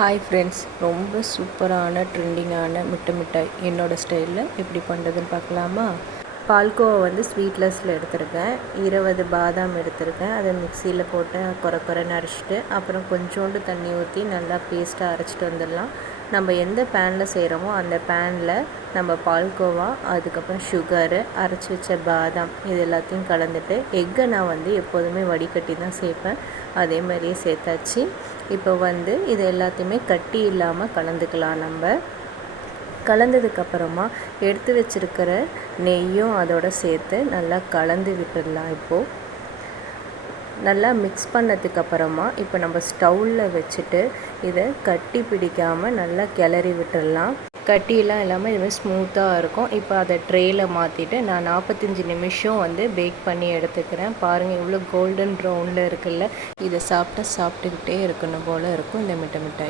Hi friends, ரொம்ப சூப்பரான ட்ரெண்டிங்கான மிட்டாய் என்னோடய ஸ்டைலில் எப்படி பண்ணுறதுன்னு பார்க்கலாமா? பால்கோவா ஸ்வீட்லெஸ்ஸில் எடுத்திருக்கேன். 20 பாதாம் எடுத்திருக்கேன். அதை மிக்சியில் போட்டு குறைன்னு அரைச்சிட்டு அப்புறம் கொஞ்சோண்டு தண்ணி ஊற்றி நல்லா பேஸ்ட்டாக அரைச்சிட்டு வந்துடலாம். நம்ம எந்த பேனில் செய்கிறோமோ அந்த பேனில் நம்ம பால்கோவா, அதுக்கப்புறம் சுகரு, அரைச்சி வச்ச பாதாம் இது எல்லாத்தையும் கலந்துட்டு எக்கை நான் எப்போதுமே வடிகட்டி தான் சேர்ப்பேன். அதே மாதிரியே சேர்த்தாச்சு. இப்போ இது எல்லாத்தையுமே கட்டி இல்லாமல் கலந்துக்கலாம். நம்ம கலந்ததுக்கப்புறமா எடுத்து வச்சுருக்கிற நெய்யும் அதோடு சேர்த்து நல்லா கலந்து விட்டுடலாம். இப்போது நல்லா மிக்ஸ் பண்ணதுக்கப்புறமா இப்போ நம்ம ஸ்டவ்வில் வச்சுட்டு இதை கட்டி பிடிக்காமல் நல்லா கிளறி விட்டுடலாம். கட்டியெல்லாம் இல்லாமல் இதுமாதிரி ஸ்மூத்தாக இருக்கும். இப்போ அதை ட்ரேயில் மாற்றிட்டு நான் 45 நிமிஷம் பேக் பண்ணி எடுத்துக்கிறேன். பாருங்கள் இவ்வளோ கோல்டன் ப்ரௌனில் இருக்குல்ல, இதை சாப்பிட்டுக்கிட்டே இருக்கணும் போல் இருக்கும் இந்த மிட்டாய்.